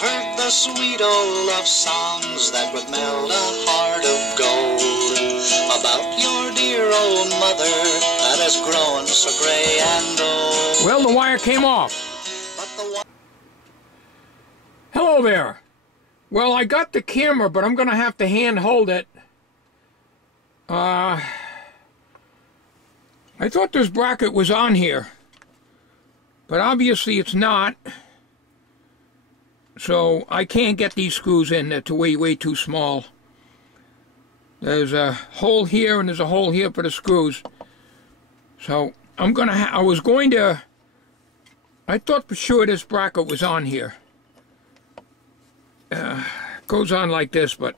heard the sweet old love songs that would melt a heart of gold, about your dear old mother that has grown so gray and old. Well, the wire came off. Hello there. Well, I got the camera, but I'm going to have to hand hold it. I thought this bracket was on here, but obviously it's not. So I can't get these screws in. They're way too small. There's a hole here and there's a hole here for the screws. So I'm gonna. I thought for sure this bracket was on here. Goes on like this, but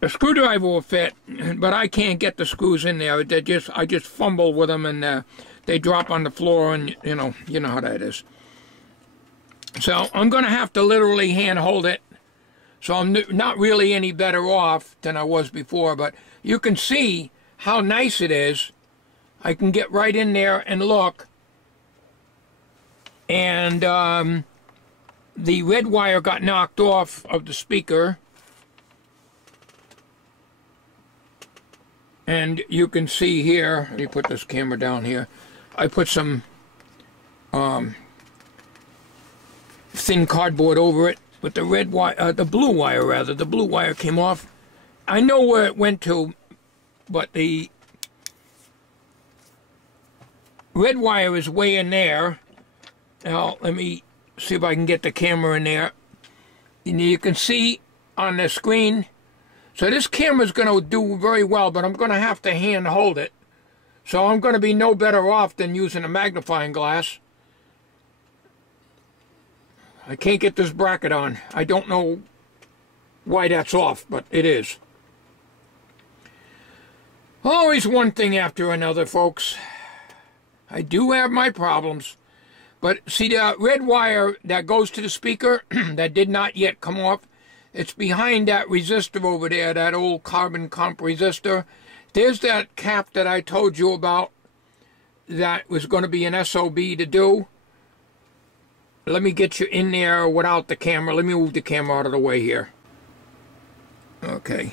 the screwdriver will fit, but I can't get the screws in there. I just fumble with them, and they drop on the floor, and you know how that is. So I'm going to have to literally hand hold it. So I'm not really any better off than I was before, but you can see how nice it is. I can get right in there and look, and the red wire got knocked off of the speaker. And you can see here, let me put this camera down here, I put some thin cardboard over it, but the red wire, the blue wire came off. I know where it went to, but the red wire is way in there. Now, let me see if I can get the camera in there. And you can see on the screen. So this camera's going to do very well, but I'm going to have to hand hold it. So I'm going to be no better off than using a magnifying glass. I can't get this bracket on. I don't know why that's off, but it is. Always one thing after another, folks. I do have my problems. But see, the red wire that goes to the speaker that did not yet come off, it's behind that resistor over there, that old carbon comp resistor. There's that cap that I told you about that was going to be an SOB to do. Let me get you in there without the camera. Let me move the camera out of the way here. Okay.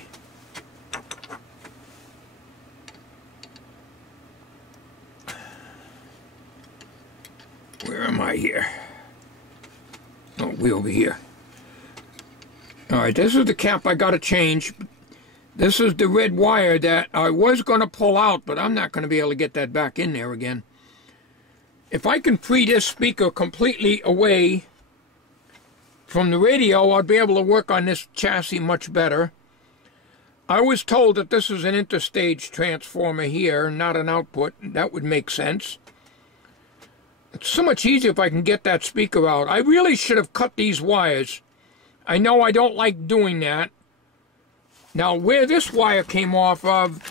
Where am I here? Oh, way over here. Alright, this is the cap I got to change. This is the red wire that I was going to pull out, but I'm not going to be able to get that back in there again. If I can free this speaker completely away from the radio, I'll be able to work on this chassis much better. I was told that this is an interstage transformer here, not an output. That would make sense. It's so much easier if I can get that speaker out. I really should have cut these wires. I know I don't like doing that. Now, where this wire came off of...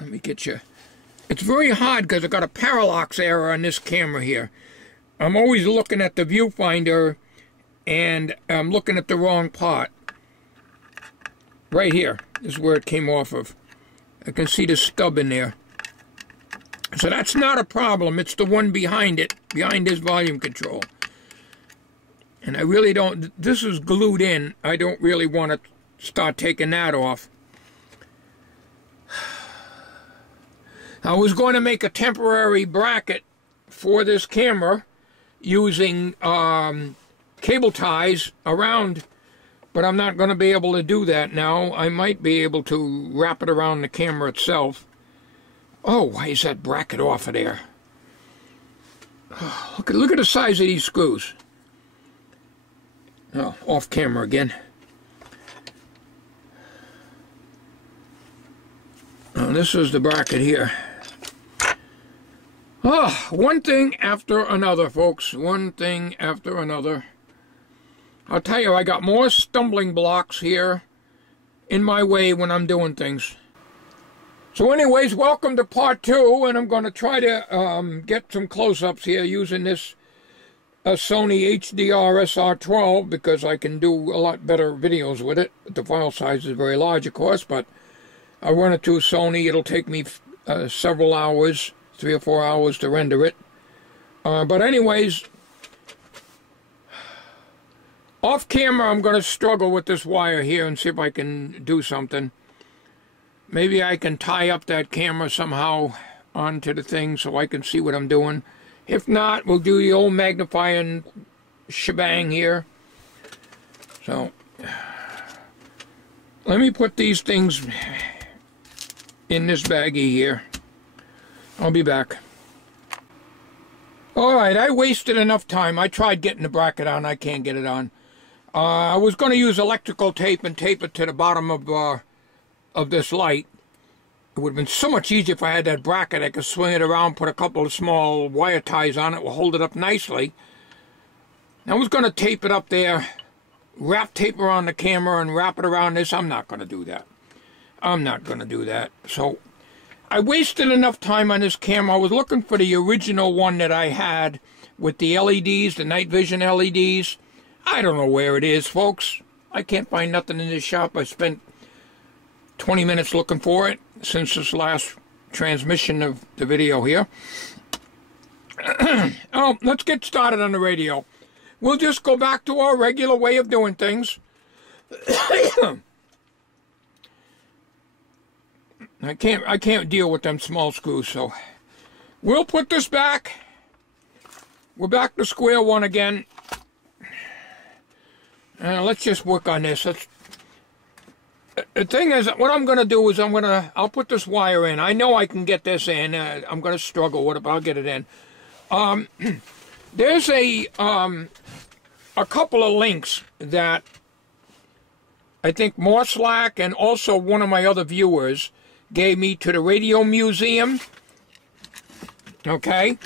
Let me get you... It's very hard because I've got a parallax error on this camera here. I'm always looking at the viewfinder and I'm looking at the wrong part. Right here is where it came off of. I can see the stub in there. So that's not a problem. It's the one behind it, behind this volume control. And I really don't, this is glued in. I don't really want to start taking that off. I was going to make a temporary bracket for this camera using cable ties around, but I'm not going to be able to do that now. I might be able to wrap it around the camera itself. Oh, why is that bracket off of there? Oh, look at the size of these screws. Oh, off camera again. Oh, this is the bracket here. Oh, one thing after another, folks. One thing after another. I'll tell you, I got more stumbling blocks here in my way when I'm doing things. So anyways, welcome to part 2, and I'm going to try to get some close-ups here using this Sony HDR SR12 because I can do a lot better videos with it. The file size is very large, of course, but I run it through Sony. It'll take me several hours, 3 or 4 hours to render it. But anyways, off camera I'm going to struggle with this wire here and see if I can do something. Maybe I can tie up that camera somehow onto the thing so I can see what I'm doing. If not, we'll do the old magnifying shebang here. So, let me put these things in this baggie here. I'll be back. Alright, I wasted enough time. I tried getting the bracket on. I can't get it on. I was going to use electrical tape and tape it to the bottom of this light. It would have been so much easier if I had that bracket. I could swing it around, put a couple of small wire ties on it, will hold it up nicely. I was going to tape it up there, wrap tape around the camera and wrap it around this. I'm not going to do that. I'm not going to do that. So I wasted enough time on this camera. I was looking for the original one that I had with the LEDs, the night vision LEDs. I don't know where it is, folks. I can't find nothing in this shop. I spent 20 minutes looking for it since this last transmission of the video here. Oh, let's get started on the radio. We'll just go back to our regular way of doing things. I can't deal with them small screws, so we'll put this back. We're back to square one again. Let's just work on this. The thing is, what I'm going to do is I'll put this wire in. I know I can get this in. I'm going to struggle with it, but I'll get it in. There's a couple of links that I think Morslack and also one of my other viewers gave me to the Radio Museum. Okay?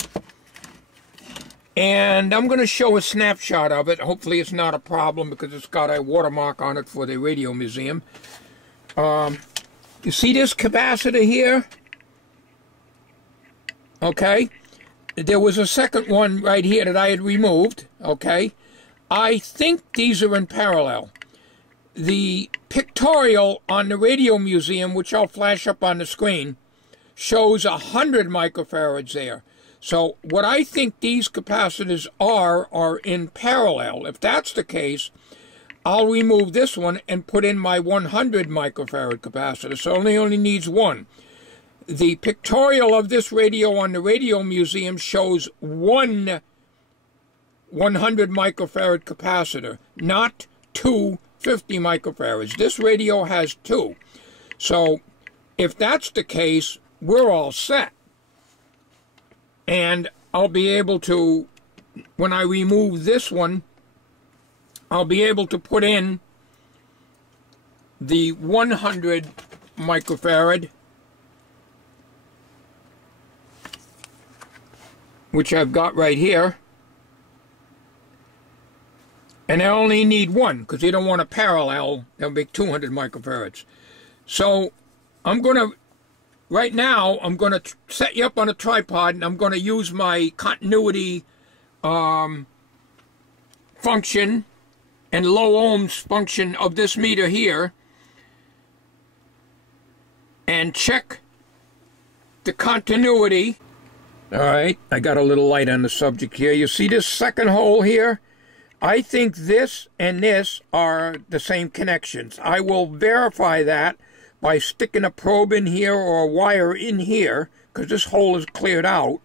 And I'm going to show a snapshot of it. Hopefully it's not a problem because it's got a watermark on it for the Radio Museum. You see this capacitor here? Okay? There was a second one right here that I had removed. Okay? I think these are in parallel. The pictorial on the Radio Museum, which I'll flash up on the screen, shows 100 microfarads there. So what I think these capacitors are in parallel. If that's the case, I'll remove this one and put in my 100 microfarad capacitor. So it only needs one. The pictorial of this radio on the Radio Museum shows one 100 microfarad capacitor, not two 50 microfarads. This radio has two. So if that's the case, we're all set. And I'll be able to, when I remove this one, I'll be able to put in the 100 microfarad, which I've got right here. And I only need one, because you don't want a parallel. That'll be 200 microfarads. So I'm going to, right now, I'm going to set you up on a tripod, and I'm going to use my continuity function and low ohms function of this meter here, and check the continuity. All right, I got a little light on the subject here. You see this second hole here? I think this and this are the same connections. I will verify that by sticking a probe in here or a wire in here, because this hole is cleared out,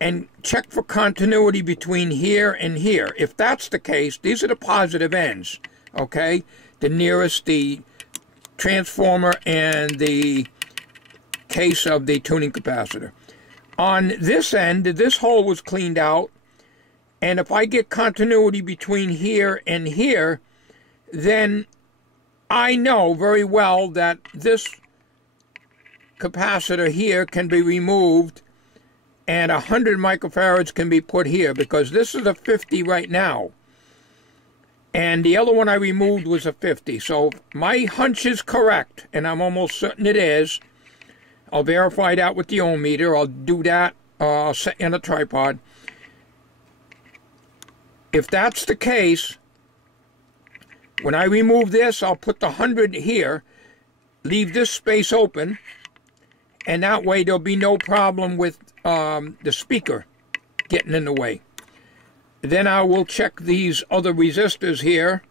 and check for continuity between here and here. If that's the case, these are the positive ends, okay? The nearest the transformer and the case of the tuning capacitor. On this end, this hole was cleaned out, and if I get continuity between here and here, then I know very well that this capacitor here can be removed and 100 microfarads can be put here, because this is a 50 right now. And the other one I removed was a 50. So my hunch is correct, and I'm almost certain it is. I'll verify that with the ohm meter. I'll do that. I'll set in a tripod. If that's the case, when I remove this, I'll put the 100 here, leave this space open, and that way there'll be no problem with the speaker getting in the way. Then I will check these other resistors here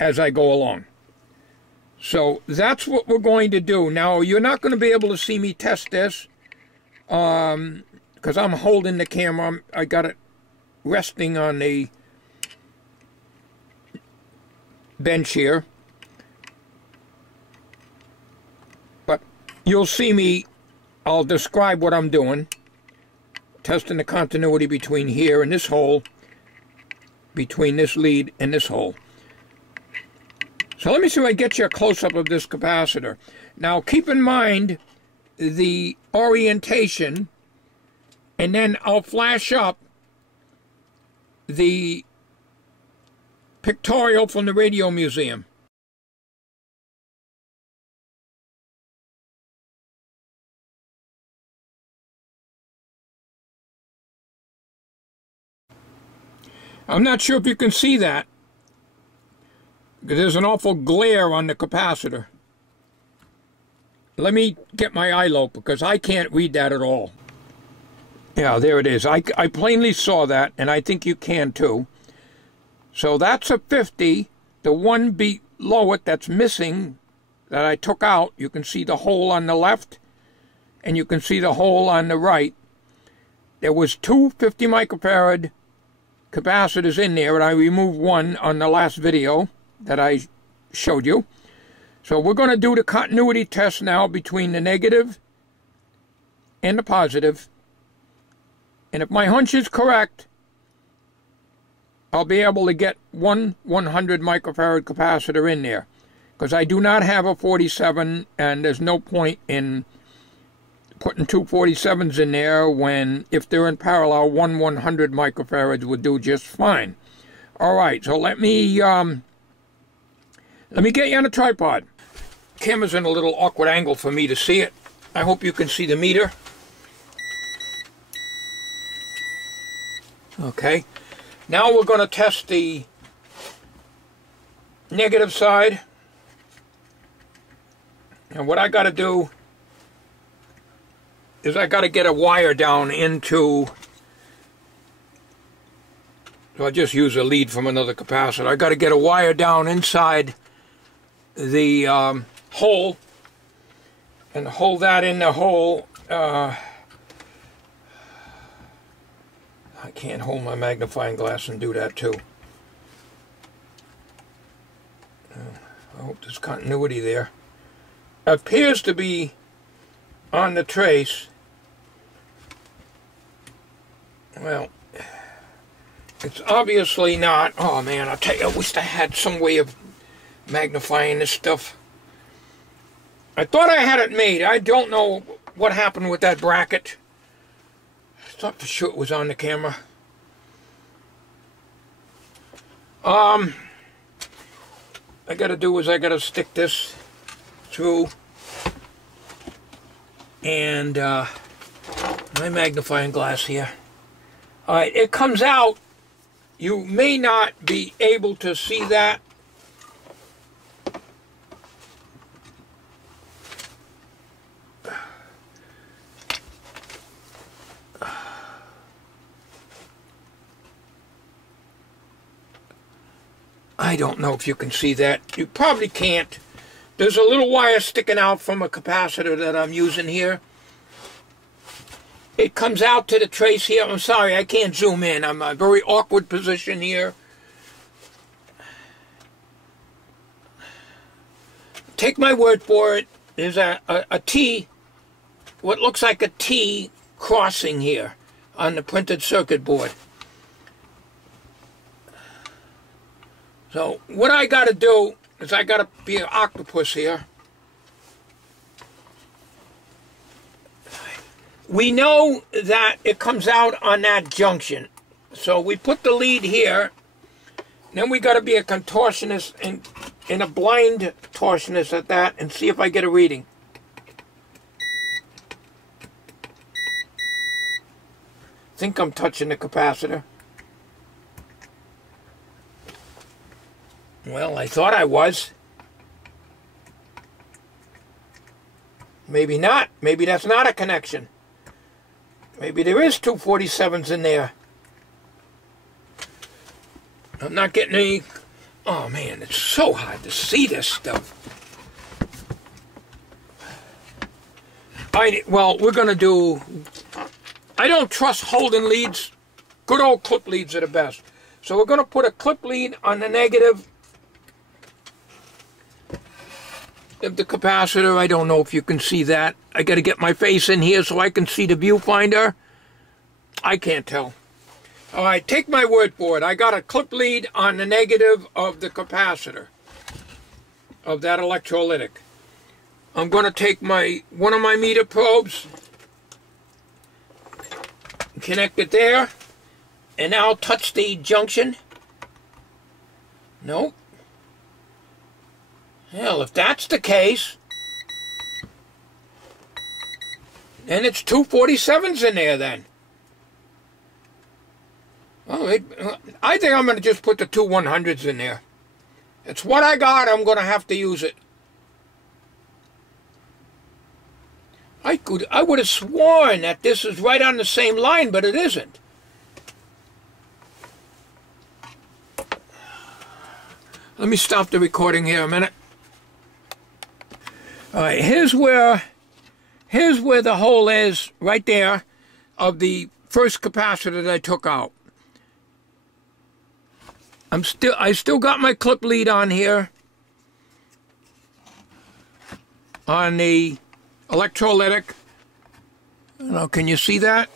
as I go along. So that's what we're going to do. Now, you're not going to be able to see me test this because I'm holding the camera. I got it resting on the bench here. But you'll see me, I'll describe what I'm doing. Testing the continuity between here and this hole, between this lead and this hole. So let me see if I get you a close-up of this capacitor. Now keep in mind the orientation, and then I'll flash up the pictorial from the Radio Museum. I'm not sure if you can see that, because there's an awful glare on the capacitor. Let me get my eye lope, because I can't read that at all. Yeah, there it is. I plainly saw that, and I think you can too. So that's a 50. The one below it that's missing, that I took out, you can see the hole on the left, and you can see the hole on the right. There was two 50 microfarad capacitors in there, and I removed one on the last video that I showed you. So we're going to do the continuity test now between the negative and the positive. And if my hunch is correct, I'll be able to get one 100 microfarad capacitor in there, because I do not have a 47, and there's no point in putting two 47s in there when, if they're in parallel, one 100 microfarads would do just fine. All right, so let me get you on a tripod. Camera's in a little awkward angle for me to see it. I hope you can see the meter. Okay, now we're going to test the negative side. And what I got to do is I got to get a wire down into, so I'll just use a lead from another capacitor. I got to get a wire down inside the hole and hold that in the hole. I can't hold my magnifying glass and do that too. I hope there's continuity there. Appears to be on the trace. Well, it's obviously not. Oh man, I'll tell you, I wish I had some way of magnifying this stuff. I thought I had it made. I don't know what happened with that bracket. I thought for sure it was on the camera. I gotta do is I gotta stick this through, and my magnifying glass here. All right, it comes out. You may not be able to see that. I don't know if you can see that. You probably can't. There's a little wire sticking out from a capacitor that I'm using here. It comes out to the trace here. I'm sorry, I can't zoom in. I'm in a very awkward position here. Take my word for it. There's a T, what looks like a T crossing here on the printed circuit board. So what I got to do is I got to be an octopus here. We know that it comes out on that junction. So we put the lead here. Then we got to be a contortionist and a blind torsionist at that, and see if I get a reading. Think I'm touching the capacitor. Well, I thought I was. Maybe not. Maybe that's not a connection. Maybe there is 247s in there. I'm not getting any... Oh man, it's so hard to see this stuff. Well, we're going to do... I don't trust holding leads. Good old clip leads are the best. So we're going to put a clip lead on the negative of the capacitor. I don't know if you can see that. I got to get my face in here so I can see the viewfinder. I can't tell. All right, take my word for it. I got a clip lead on the negative of the capacitor of that electrolytic. I'm going to take one of my meter probes, connect it there, and now touch the junction. Nope. Hell, if that's the case, then it's 247s in there then. Well, I think I'm going to just put the two 100s in there. It's what I got. I'm going to have to use it. I would have sworn that this is right on the same line, but it isn't. Let me stop the recording here a minute. All right, here's where the hole is, right there, of the first capacitor that I took out. I still got my clip lead on here on the electrolytic. I don't know, can you see that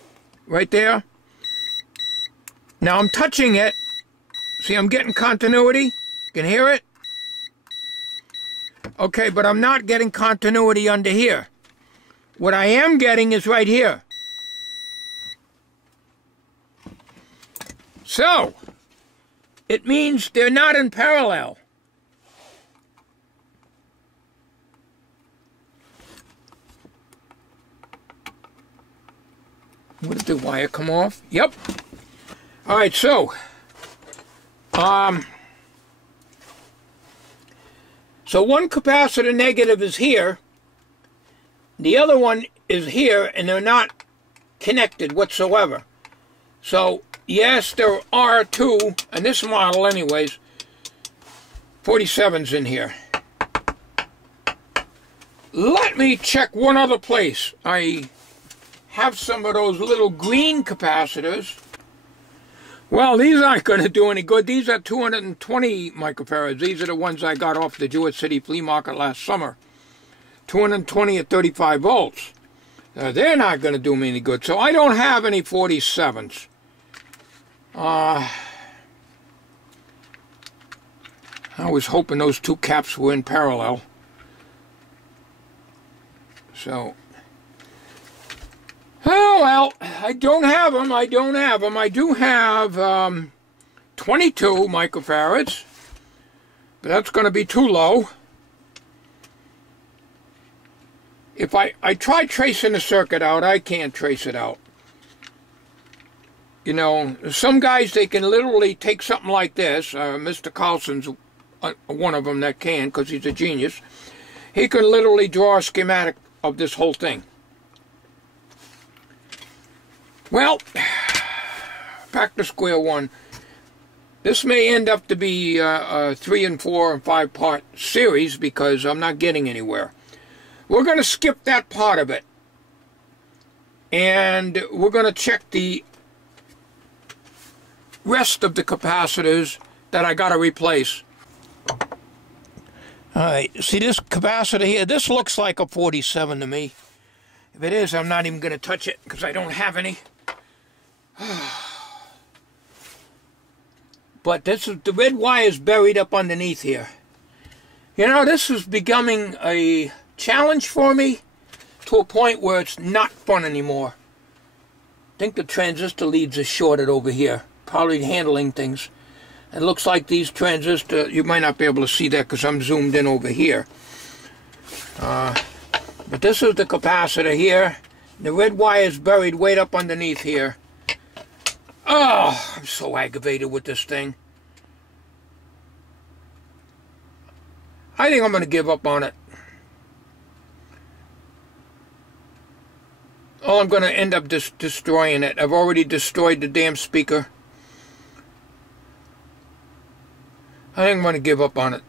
right there? Now I'm touching it. See, I'm getting continuity. You can hear it? Okay, but I'm not getting continuity under here. What I am getting is right here. So, it means they're not in parallel. What did the wire come off? Yep. All right, so one capacitor negative is here, the other one is here, and they're not connected whatsoever. So, yes, there are two, and this model anyways, 47s in here. Let me check one other place. I have some of those little green capacitors. Well, these aren't going to do any good. These are 220 microfarads. These are the ones I got off the Jewell City Flea Market last summer. 220 at 35 volts. They're not going to do me any good. So I don't have any 47s. I was hoping those two caps were in parallel. So... oh, well, I don't have them. I do have 22 microfarads, but that's going to be too low. If I try tracing the circuit out, I can't trace it out. You know, some guys, they can literally take something like this. Mr. Carlson's one of them that can, because he's a genius. He can literally draw a schematic of this whole thing. Well, back to square one. This may end up to be a 3 and 4 and 5 part series because I'm not getting anywhere. We're going to skip that part of it. And we're going to check the rest of the capacitors that I got to replace. Alright, see this capacitor here? This looks like a 47 to me. If it is, I'm not even going to touch it because I don't have any. But this is, the red wire is buried up underneath here. You know, this is becoming a challenge for me to a point where it's not fun anymore. I think the transistor leads are shorted over here, probably handling things. It looks like these transistors, you might not be able to see that because I'm zoomed in over here. But this is the capacitor here. The red wire is buried way up underneath here. Oh, I'm so aggravated with this thing. I think I'm going to give up on it. Well, I'm going to end up destroying it. I've already destroyed the damn speaker. I think I'm going to give up on it.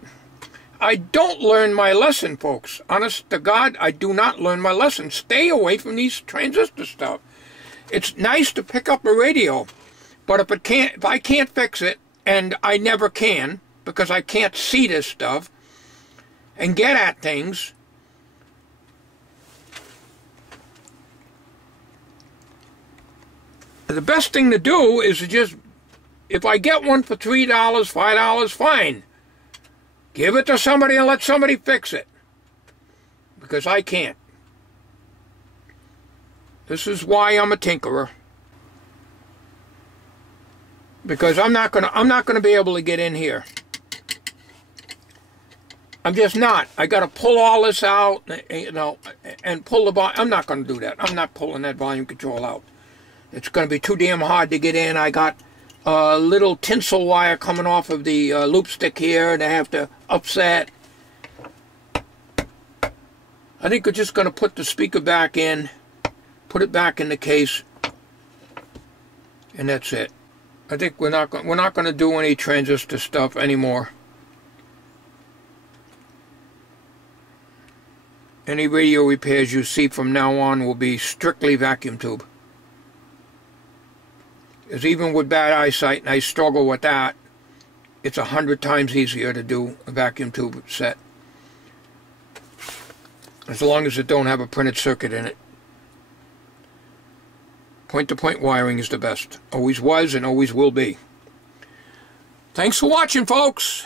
I don't learn my lesson, folks. Honest to God, I do not learn my lesson. Stay away from these transistor stuff. It's nice to pick up a radio, but if I can't fix it, and I never can, because I can't see this stuff and get at things, the best thing to do is to just, if I get one for $3, $5, fine. Give it to somebody and let somebody fix it. Because I can't. This is why I'm a tinkerer. Because I'm not gonna be able to get in here. I'm just not. I got to pull all this out, you know, and pull the volume. I'm not going to do that. I'm not pulling that volume control out. It's going to be too damn hard to get in. I got a little tinsel wire coming off of the loop stick here, and I have to upset. I think we're just going to put the speaker back in, put it back in the case, and that's it. I think we're not going to do any transistor stuff anymore. Any radio repairs you see from now on will be strictly vacuum tube. Because even with bad eyesight, and I struggle with that, it's 100 times easier to do a vacuum tube set. As long as it don't have a printed circuit in it. Point-to-point wiring is the best. Always was and always will be. Thanks for watching, folks.